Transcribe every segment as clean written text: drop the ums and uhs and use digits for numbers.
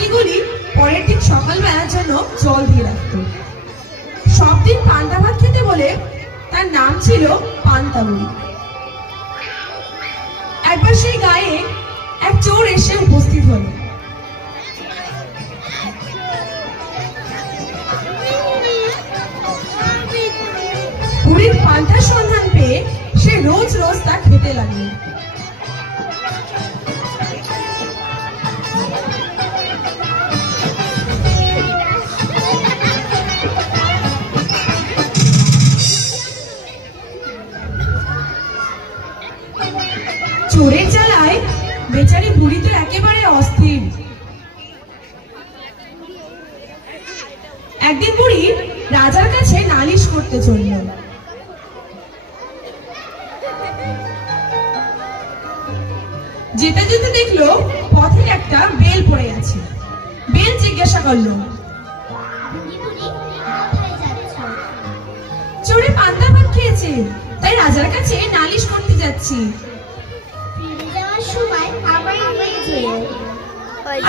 বাকিগুলি পরের দিন সকালবেলার জন্য জল দিয়ে রাখত। সব দিন পান্তা ভাত খেতে বলে তার নাম ছিল পান্তা বুড়ি। একবার সেই গায়ে এক চোর এসে উপস্থিত হল। বুড়ির পান্তার সন্ধান পেয়ে সে রোজ রোজ তা খেতে লাগলো। চোরের জ্বালায় বেচারি বুড়ি তো একেবারে অস্থির। একদিন বুড়ি রাজার কাছে নালিশ করতে চলল। যেতে যেতে দেখলো পথে একটা বেল পড়ে আছে। বেল জিজ্ঞাসা করলো, চোরে পান্তা ভাত খেয়েছে, তাই রাজার কাছে নালিশ করতে যাচ্ছি।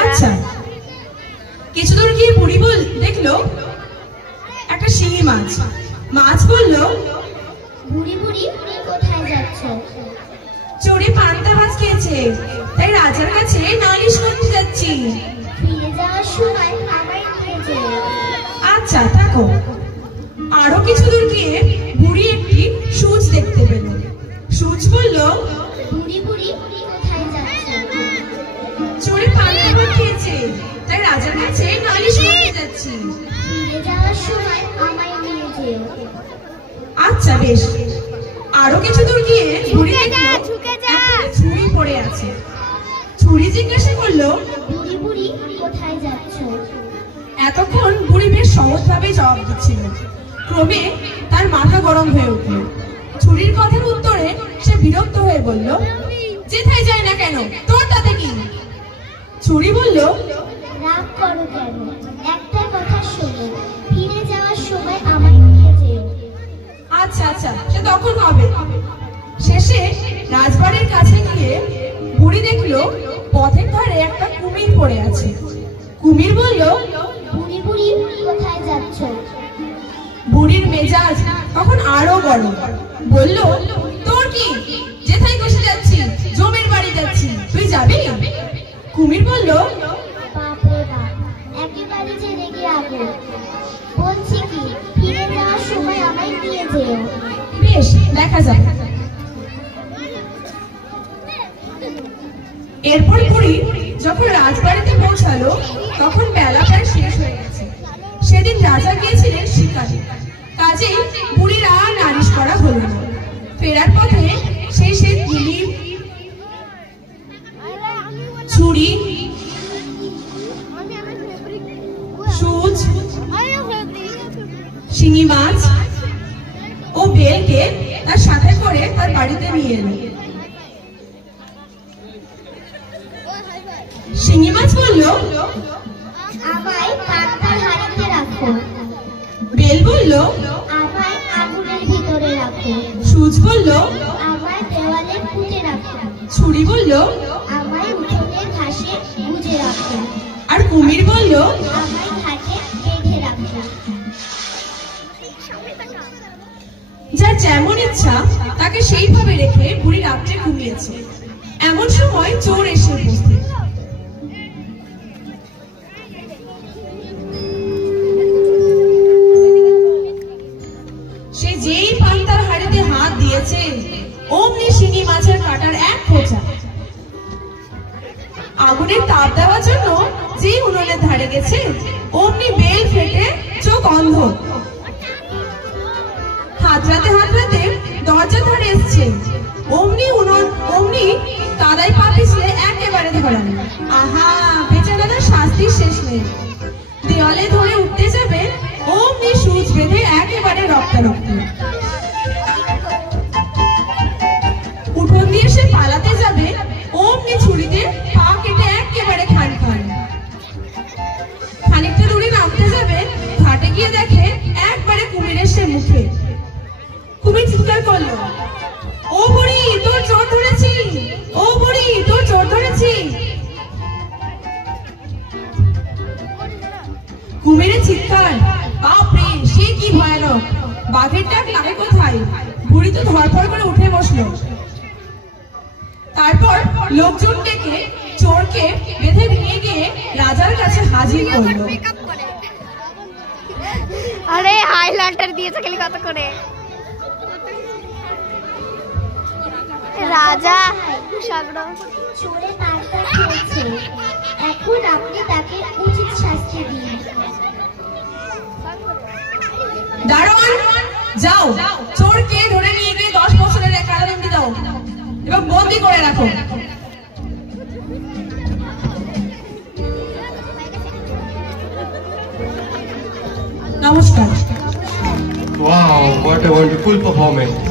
আচ্ছা। কিছু দূর গিয়ে বুড়ি দেখলো একটা শিঙি মাছ। মাছ বলল, বুড়ি বুড়ি কোথায় যাচ্ছ? চোরে পান্তা ভাত খেয়েছে, তাই রাজার কাছে নালিশ করতে যাচ্ছি। ফিরে যাওয়ার সময় আমায় নিয়ে যেও। আচ্ছা থাকো। আরো কিছু দূর গিয়ে বুড়ি একটি সূচ দেখতে পেল। সূচ বলল, বুড়ি বুড়ি কোথায় যাচ্ছ? চোরে পান্তা ভাত খেয়েছে, তাই রাজার কাছে নালিশ করতে যাচ্ছি। ফিরে যাওয়ার সময় আমায় নিয়ে যেও। আচ্ছা বেশ। আরো কিছু দূর গিয়ে বুড়ি দেখলো ছুরি পড়ে আছে। ছুরি জিজ্ঞাসা করলো, বুড়ি বুড়ি কোথায় যাচ্ছ? এতক্ষণ বুড়ি বেশ সহজভাবে জবাব দিচ্ছিল। ক্রমে তার মাথা গরম হয়ে উঠল। ছুরির কথার উত্তরে সে বিরক্ত হয়ে বলল, যেথায় যায় না কেন, তোর তাতে কি? ছুরি বলল, রাগ করো কেন? একটা কথা শোনো, ফিরে যাওয়ার সময় আমায় নিয়ে যেও। আচ্ছা আচ্ছা, সে তখন হবে। শেষে রাজবাড়ির কাছে গিয়ে বুড়ি দেখলো পথের ধারে একটা কুমির পড়ে আছে। কুমির বলল, বুড়ি বুড়ি কোথায় যাচ্ছ? বুড়ির মেজাজ তখন আরো গরম। বলল, তোর কি? যেথায় বসে যাচ্ছি, জমের বাড়ি যাচ্ছি, তুই যাবি? কুমির বলল, বাপ রে বাপ, একেবারে যে রেগে আগুন। বলছি কি, ফিরে যাওয়ার সময় আমায় নিয়ে যেও। বেশ, দেখা যাবে। এরপর বুড়ি যখন রাজবাড়িতে পৌঁছালো তখন বেলা প্রায় শেষ হয়ে গেছে। সেদিন রাজা গিয়েছিলেন শিকারে, কাজেই বুড়ির আর নালিশ করা হলো না। ফেরার পথে সেই কুমির, ছুরি, সূচ, শিঙি মাছ ও বেলকে তার সাথে করে তার বাড়িতে নিয়ে এলো। শিঙি মাছ বলল, আমায় পান্তার হাঁড়িতে রাখো। বেল বলল, আমায় আগুনের ভিতরে রাখো। সূচ বলল, আমায় দেওয়ালে পুঁতে রাখো। ছুরি বলল, আমায় উঠোনের ঘাসে গুজে রাখো। আর কুমির বলল, আমায় ঘাটে বেঁধে রাখো। যার যেমন ইচ্ছা তাকে সেইভাবে রেখে বুড়ি রাত্রে ঘুমিয়েছে। এমন সময় চোর এসে উপস্থিত। সে যেই পান্তার হাড়িতে হাত দিয়েছে, অমনি শিঙি মাছের কাটার এক খোঁচা। আগুনের তাপ দেওয়ার জন্য যেই উনুনের ধারে গেছে, অমনি বেল ফেটে চোখ অন্ধ। হাতড়াতে হাতড়াতে দরজার ধারে এসছে, অমনি কাদায় পা পিছলে একেবারে ধরান। আহা, বেচারাদের শাস্তির শেষ নেই। দেওয়ালে ধরে উঠতে যাবে, অমনি সূচ বেঁধে একেবারে রক্তারক্ত। উঠোন দিয়ে সে পালাতে যাবে, অমনি ছুরিতে পা কেটে একেবারে খান খান। খানিকটা দূরে নামতে যাবে, ঘাটে গিয়ে দেখে একবারে কুমিরের সে মুখে। কুমির চিৎকার করলো, ও বুড়ি, তোর চোর ধরেছি, ও বুড়ি, তোর চোর ধরেছি। বাঘের ডাক লাগে কোথায়? বুড়ি তো ধরপড় করে উঠে বসলো। তারপর লোকজন ডেকে চোরকে বেঁধে নিয়ে গিয়ে রাজার কাছে হাজির করলো। আরে হাইলাইটার দিয়েছে খালি কত করে। রাজা চোরে মারধর করেছে, এখন আপনি তাকে উচিত শাস্তি দিন। দারোয়ান, যাও চোরকে ধরে নিয়ে গিয়ে 10 বছরের কারাদণ্ড দাও এবং বন্দি করে রাখো। নমস্কার। Wow, what a wonderful performance.